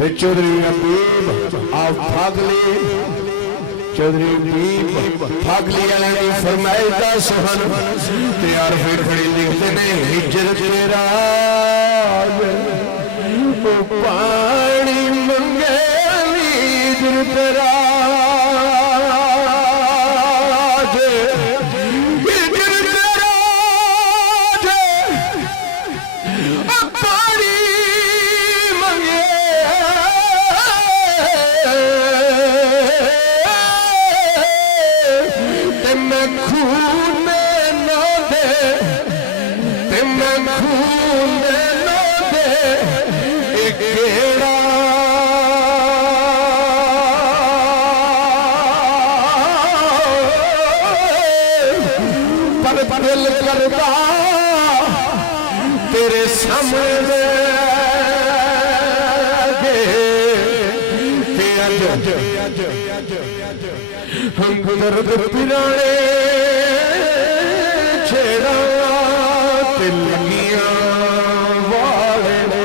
ते चौधरी हबीब आप फागली चौधरी हबीब फागली वाले की फरमाइश दा सुहन तैयार फिर खड़ी लिखते ने हिजर तेरा पानी मंगे नीर तेरा तेरे सामने हम दर्द पिराने छेड़ा लगियां वाले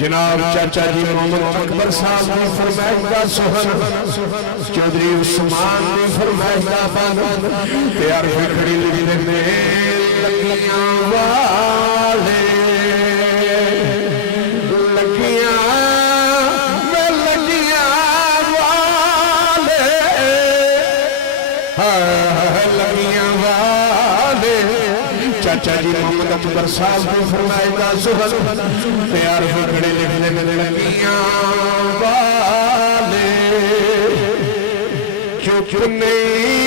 जनाब चाचा जी मोहम्मद अकबर साहब ने फरमाइश दा सुहन चौधरी उस्मान ने फरमाइश दा बंद तैयार खड़ी लिखने में लगियां वाले लगियां वाले लगियां वाले चाचा जी मोहम्मद अकबर साहब ने फरमाइश दा सुहन तैयार खड़ी लिखने में लगियां वाले चुप नहीं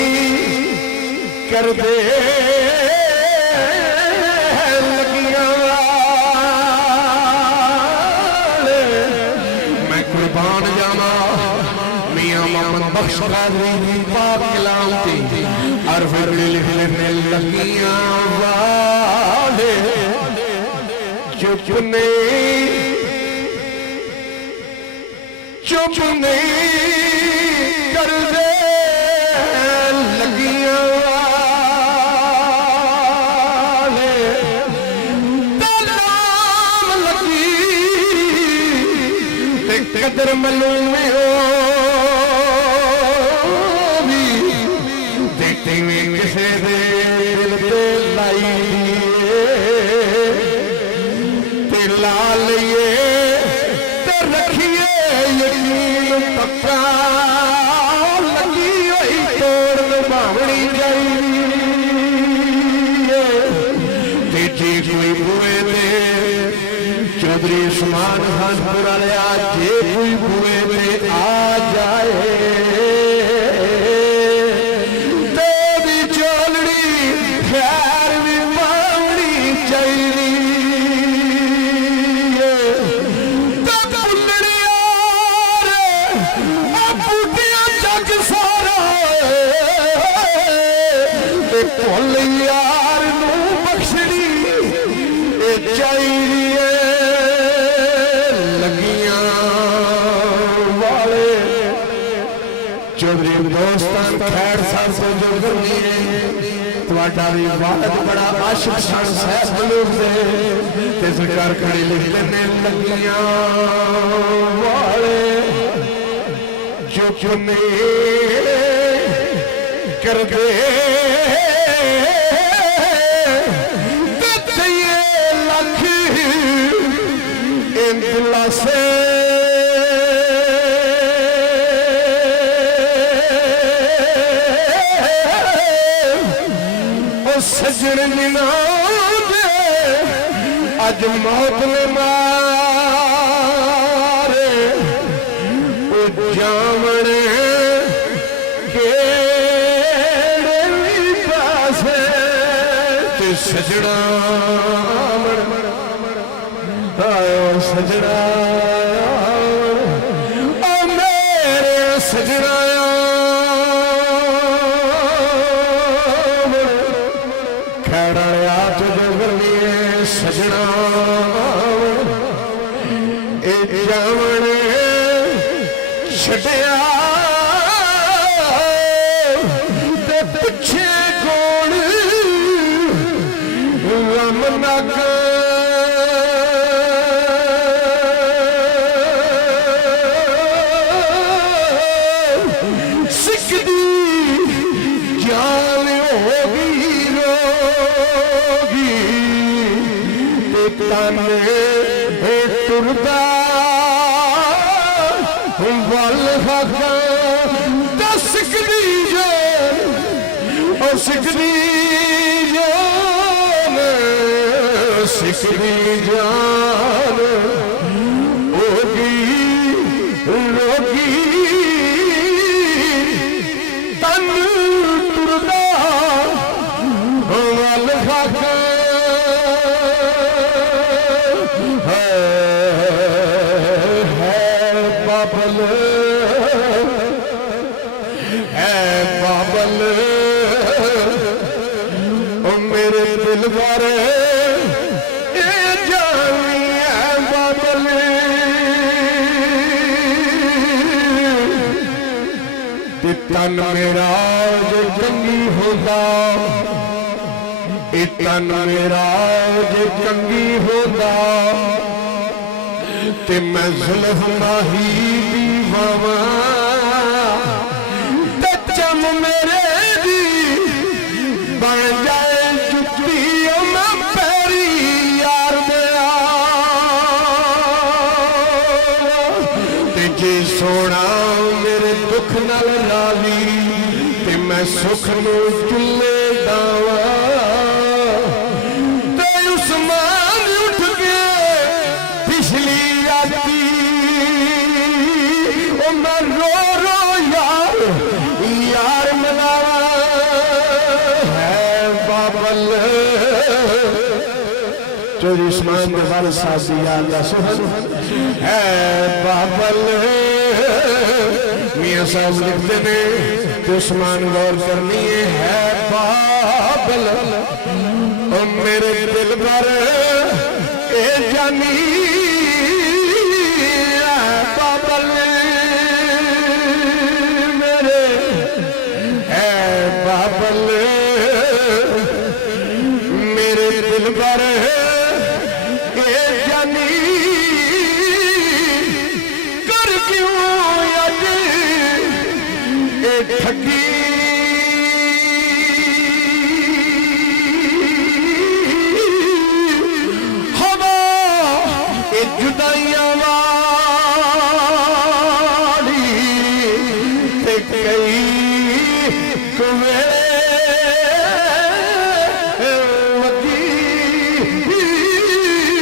कर दे बख्श कादरी पाक कलाम की और फिर लिखने में लगियां वाले चुप नहीं कर दे लगियां वाले नाम लगी ते कदर मालूम हो किसे दिल पे लाई ते ला लिये ते रखिए यकीन पक्का लगी हुई तोड़ भावनी जाइए जी कोई बुए दे चौधरी उस्मान खानपुर वाले जे कोई बुए में आ जाए खैर साहब से जो करनी है बड़ा आशिक शान साहब लोग दे सरकार खड़ी लिखते ने लगियां वाले जो चुने कर दे लख इंदला से सजन अज मौत ने मारे जामने के पासे सजना सजना मेरे सजना सजना जावन छड़िया पिछे कौन रम नग टुरदा वल हक दस कदी जान और सिकदी जान सिकदी जान होगी रोगी तन टुरदा वल हक बाबल है बाबल ओ मेरे दिल बारे जानी है बाबल तन मेरा जो चंगी होता तन मेरा जो चंगी होता ते मैं जुल्फ माही दीवावा ते चम मेरे दी बन जाए जुत्ती मैं पैरी यार दिया ते जे सोना मेरे दुख नाल राजी ते मैं सुख नू चुले दावा ते उस्मान उठ के पिछली मैं रो रो यार यार मनावा है बाबल चौधरी उस्मान वाले साहब यार का सुहन है बाबल मियाँ साहब लिखते ने तो उस्मान गौर करनी है बाबल और मेरे दिल पर ए जानी बाबल बाबल मेरे दिल पर ये जानी